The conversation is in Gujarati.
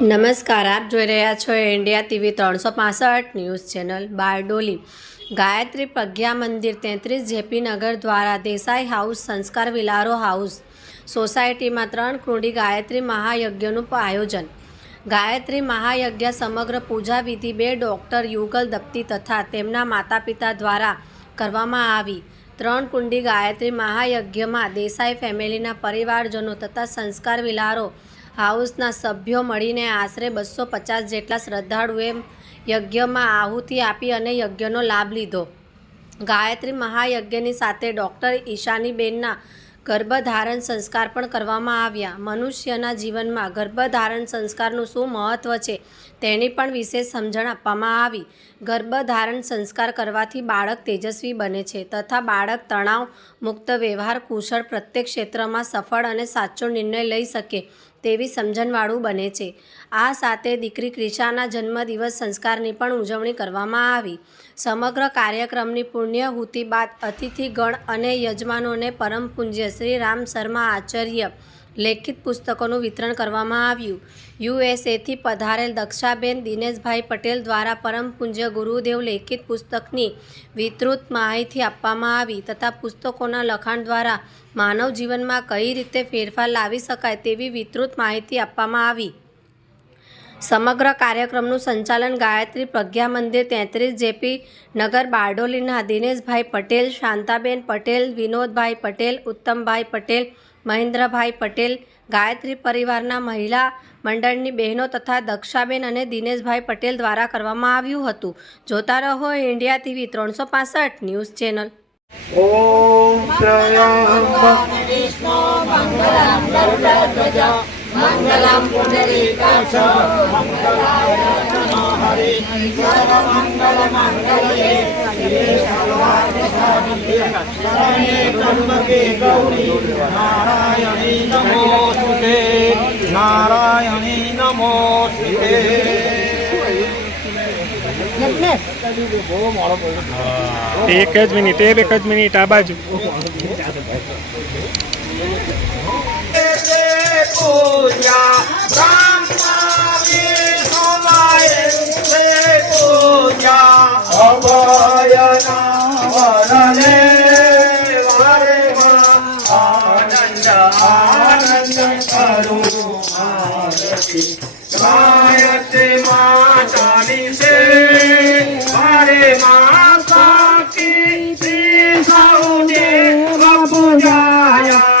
નમસ્કાર, આપ જોઈ રહ્યા છો ઇન્ડિયા ટીવી ત્રણસો પાસઠ ન્યૂઝ ચેનલ બારડોલી. ગાયત્રી પ્રજ્ઞા મંદિર તેત્રીસ જેપી નગર દ્વારા દેસાઈ હાઉસ સંસ્કાર વિલારો હાઉસ સોસાયટીમાં ત્રણ કુંડી ગાયત્રી મહાયજ્ઞનું આયોજન. ગાયત્રી મહાયજ્ઞ સમગ્ર પૂજા વિધિ બે ડૉક્ટર યુગલ દપ્તી તથા તેમના માતા પિતા દ્વારા કરવામાં આવી. ત્રણ કુંડી ગાયત્રી મહાયજ્ઞમાં દેસાઈ ફેમિલીના પરિવારજનો તથા સંસ્કાર વિલારો હાઉસના સભ્યો મળીને આશરે બસો પચાસ જેટલા શ્રદ્ધાળુએ યજ્ઞમાં આહુતિ આપી અને યજ્ઞનો લાભ લીધો. ગાયત્રી મહાયજ્ઞની સાથે ડૉક્ટર ઈશાનીબેનના ગર્ભધારણ સંસ્કાર પણ કરવામાં આવ્યા. મનુષ્યના જીવનમાં ગર્ભધારણ સંસ્કારનું શું મહત્ત્વ છે તેની પણ વિશેષ સમજણ આપવામાં આવી. ગર્ભધારણ સંસ્કાર કરવાથી બાળક તેજસ્વી બને છે તથા બાળક તણાવ, મુક્ત વ્યવહાર, કુશળ પ્રત્યેક ક્ષેત્રમાં સફળ અને સાચો નિર્ણય લઈ શકે. તેવી સમજણવાળું બને છે. આ સાથે દીકરી ક્રિશાના જન્મદિવસ સંસ્કારની પણ ઉજવણી કરવામાં આવી. સમગ્ર કાર્યક્રમની પુણ્યહુતિ બાદ અતિથિગણ અને યજમાનોને પરમ પૂજ્ય શ્રી રામ શર્મા આચાર્ય લેખિત પુસ્તકોનું વિતરણ કરવામાં આવ્યું. યુએસએથી પધારેલ દક્ષાબેન દિનેશભાઈ પટેલ દ્વારા પરમ પૂજ્ય ગુરુદેવ લેખિત પુસ્તકની વિસ્તૃત માહિતી આપવામાં આવી તથા પુસ્તકોના લખાણ દ્વારા માનવ જીવનમાં કઈ રીતે ફેરફાર લાવી શકાય તેવી વિસ્તૃત માહિતી આપવામાં આવી. સમગ્ર કાર્યક્રમનું સંચાલન ગાયત્રી પ્રજ્ઞા મંદિર તેત્રીસ જેપી નગર બારડોલીના દિનેશભાઈ પટેલ, શાંતાબેન પટેલ, વિનોદભાઈ પટેલ, ઉત્તમભાઈ પટેલ મહેન્દ્રભાઈ પટેલ ગાયત્રી પરિવારના મહિલા મંડળની બહેનો તથા દક્ષાબેન અને દિનેશભાઈ પટેલ દ્વારા કરવામાં આવ્યું હતું. જોતા રહો ઇન્ડિયા ટીવી ત્રણસો પાસઠ ન્યૂઝ ચેનલ. ॐ त्र्यम्बक त्र्यम्बके गौरी नारायणी नमोस्तुते नारायणी नमोस्तुते એક જ મિનિટ એક જ મિનિટ આ બાજુ ગાયત્રી માતાની સે વારે માતા કી સૌદેવ પૂજાયા